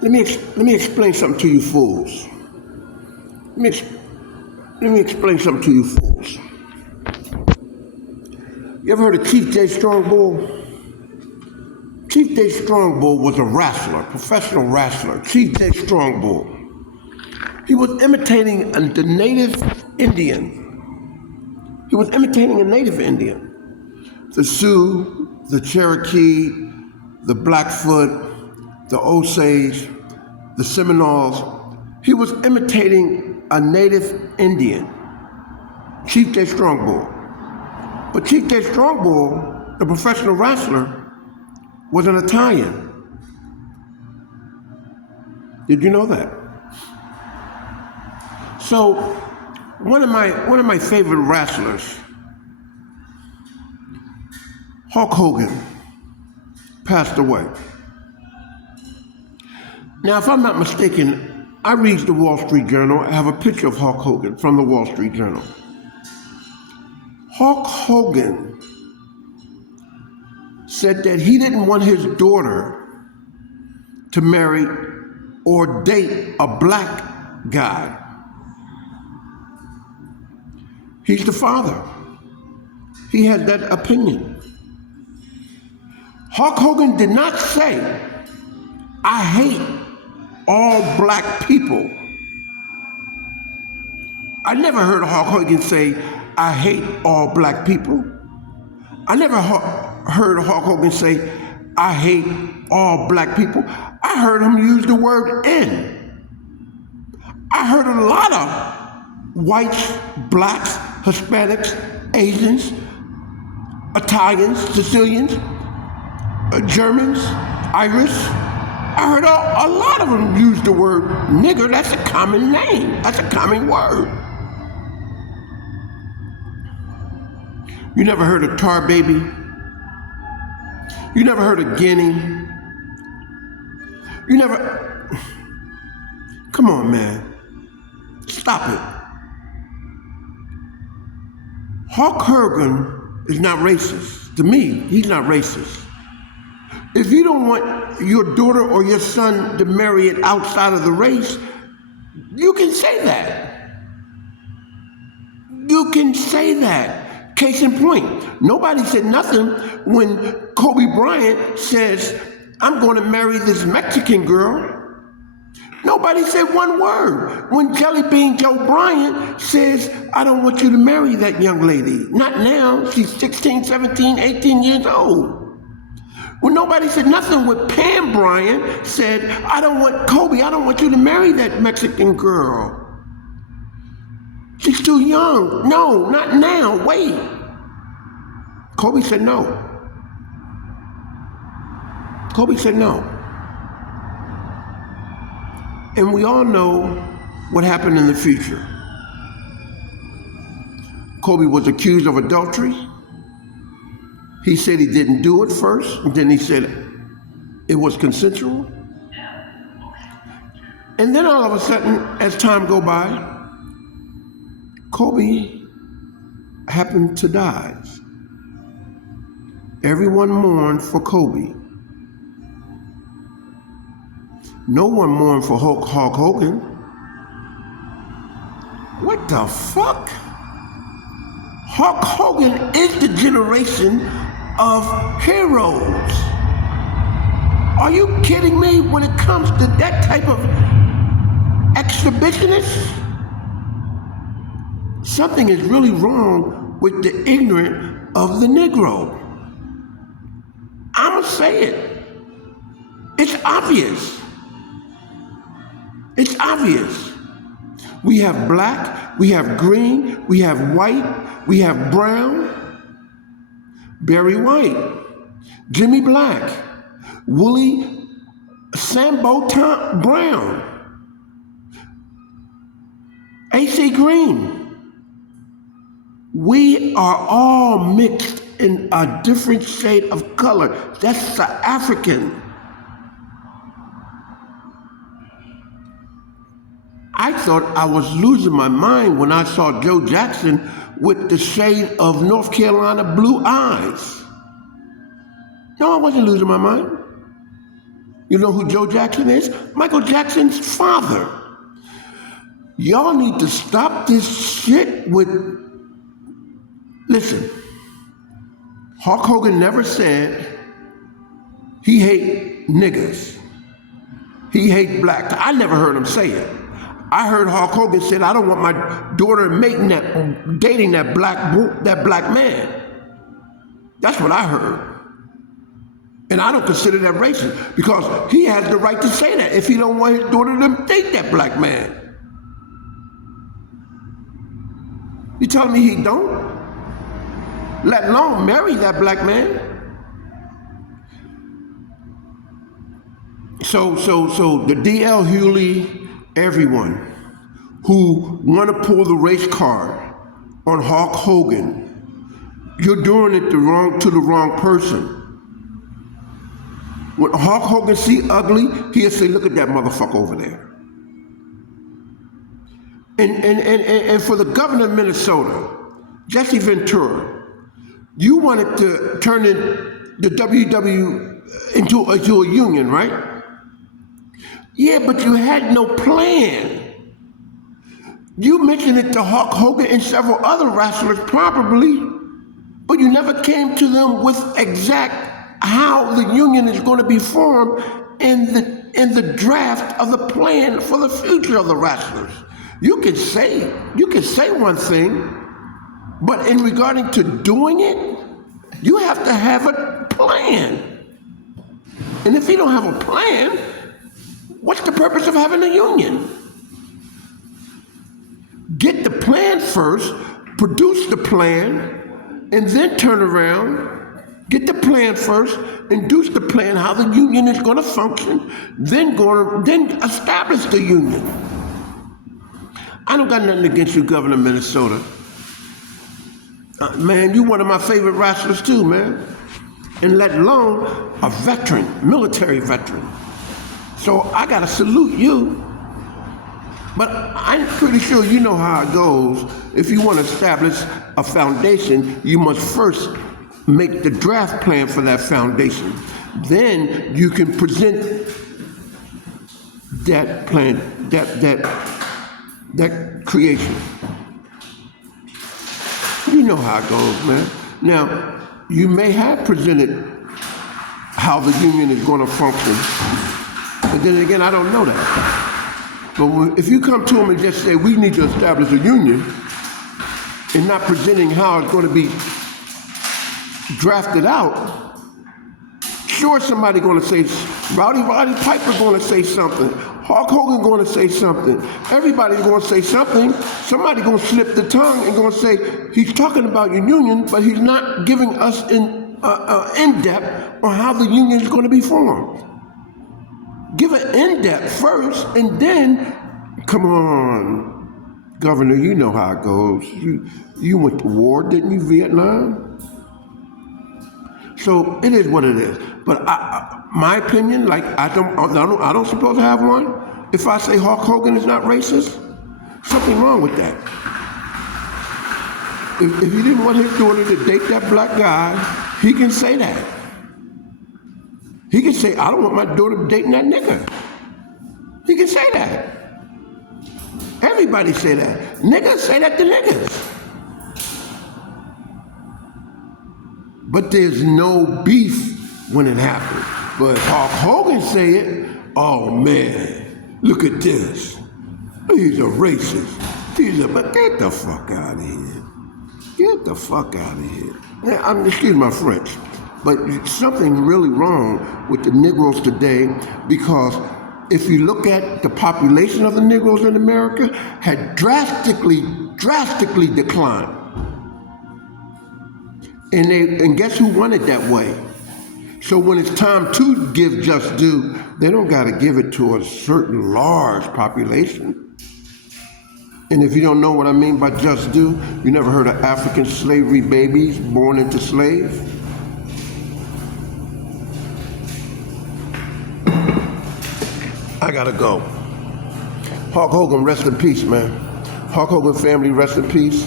Let me explain something to you fools. Let me, let me explain something to you fools. You ever heard of Chief J. Strongbow? Chief J. Strongbow was a wrestler, professional wrestler. Chief J. Strongbow. He was imitating the native Indian. He was imitating a native Indian. The Sioux, the Cherokee, the Blackfoot, the Osage, the Seminoles. He was imitating a native Indian, Chief J. Strongbow. But Chief J. Strongbow, the professional wrestler, was an Italian. Did you know that? So one of my favorite wrestlers, Hulk Hogan, passed away. Now, if I'm not mistaken, I read the Wall Street Journal. I have a picture of Hulk Hogan from the Wall Street Journal. Hulk Hogan said that he didn't want his daughter to marry or date a black guy. He's the father. He had that opinion. Hulk Hogan did not say, I hate all black people. I never heard Hulk Hogan say, I hate all black people. I never heard Hulk Hogan say, I hate all black people. I heard him use the word N. I heard a lot of whites, blacks, Hispanics, Asians, Italians, Sicilians, Germans, Irish. I heard a lot of them use the word nigger. That's a common name. That's a common word. You never heard of tar baby? You never heard of Guinea? You never... Come on, man. Stop it. Hulk Hogan is not racist. To me, he's not racist. If you don't want your daughter or your son to marry it outside of the race, you can say that. You can say that. Case in point, nobody said nothing when Kobe Bryant says, I'm going to marry this Mexican girl. Nobody said one word. When Jelly Bean Joe Bryant says, I don't want you to marry that young lady. Not now. She's 16, 17, 18 years old. When nobody said nothing when Pam Bryant said, I don't want you to marry that Mexican girl. She's too young. No, not now. Wait. Kobe said no. Kobe said no. And we all know what happened in the future. Kobe was accused of adultery. He said he didn't do it first, and then he said it was consensual. And then all of a sudden, as time go by, Kobe happened to die. Everyone mourned for Kobe. No one mourned for Hulk Hogan. What the fuck? Hulk Hogan is the generation of heroes. Are you kidding me when it comes to that type of exhibitionist? Something is really wrong with the ignorant of the Negro. I'ma say it. It's obvious. It's obvious. We have black, we have green, we have white, we have brown, Barry White, Jimmy Black, Willie Sambo Brown, A.C. Green. We are all mixed in a different shade of color. That's the African. I thought I was losing my mind when I saw Joe Jackson with the shade of North Carolina blue eyes. No, I wasn't losing my mind. You know who Joe Jackson is? Michael Jackson's father. Y'all need to stop this shit with, listen, Hulk Hogan never said he hate niggas. He hate blacks. I never heard him say it. I heard Hulk Hogan said, I don't want my daughter dating that black man. That's what I heard. And I don't consider that racist because he has the right to say that if he don't want his daughter to date that black man. You telling me he don't? Let alone marry that black man? So the DL Hewley, everyone who want to pull the race card on Hulk Hogan, you're doing it to the wrong person. When Hulk Hogan see ugly, he'll say, look at that motherfucker over there. And for the governor of Minnesota, Jesse Ventura, you wanted to turn the WW into a union, right? Yeah, but you had no plan. You mentioned it to Hulk Hogan and several other wrestlers probably, but you never came to them with exact how the union is going to be formed in the draft of the plan for the future of the wrestlers. You can say one thing, but in regarding to doing it, you have to have a plan. And if you don't have a plan, what's the purpose of having a union? Get the plan first, produce the plan, and then turn around. Get the plan first, induce the plan how the union is going to function, then establish the union. I don't got nothing against you, Governor of Minnesota. Man, you one of my favorite wrestlers too, man. And let alone a veteran, military veteran. So I gotta salute you. But I'm pretty sure you know how it goes. If you want to establish a foundation, you must first make the draft plan for that foundation. Then you can present that plan, that creation. You know how it goes, man. Now, you may have presented how the union is going to function, but then again, I don't know that. But if you come to them and just say, we need to establish a union, and not presenting how it's going to be drafted out, sure somebody going to say, Roddy Piper going to say something, Hulk Hogan going to say something, everybody's going to say something, somebody going to slip the tongue and going to say, he's talking about your union, but he's not giving us in-depth on how the union is going to be formed. Give it in-depth first, and then, come on, Governor, you know how it goes. You went to war, didn't you, Vietnam? So it is what it is. But my opinion, like I don't suppose to have one. If I say Hulk Hogan is not racist, something wrong with that. If he didn't want his daughter to date that black guy, he can say that. He can say, I don't want my daughter dating that nigga. He can say that. Everybody say that. Niggas say that to niggas. But there's no beef when it happens. But Hulk Hogan say it, oh man, look at this. He's a racist. But get the fuck out of here. Get the fuck out of here. Now, excuse my French, but something really wrong with the Negroes today, because if you look at the population of the Negroes in America, had drastically declined. And guess who won it that way? So when it's time to give just due, they don't got to give it to a certain large population. And if you don't know what I mean by just due, you never heard of African slavery babies born into slaves? I gotta go. Hulk Hogan, rest in peace, man. Hulk Hogan family, rest in peace.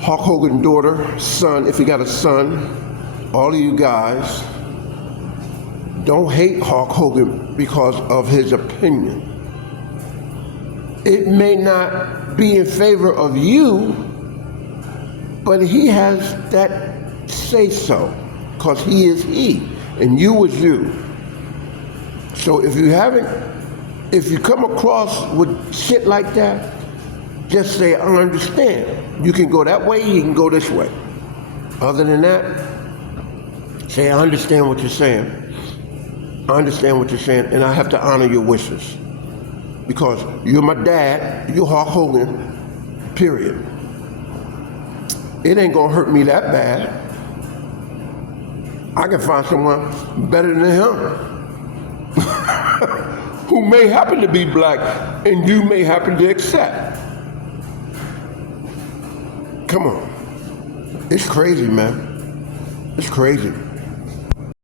Hulk Hogan daughter, son, if he got a son, all of you guys, Don't hate Hulk Hogan because of his opinion. It may not be in favor of you, but he has that say-so, because he is he, and you is you. So if you come across with shit like that, just say, I understand. You can go that way, you can go this way. Other than that, say, I understand what you're saying. I understand what you're saying, and I have to honor your wishes. Because you're my dad, you're Hulk Hogan, period. It ain't gonna hurt me that bad. I can find someone better than him who may happen to be black and you may happen to accept. Come on. It's crazy, man. It's crazy.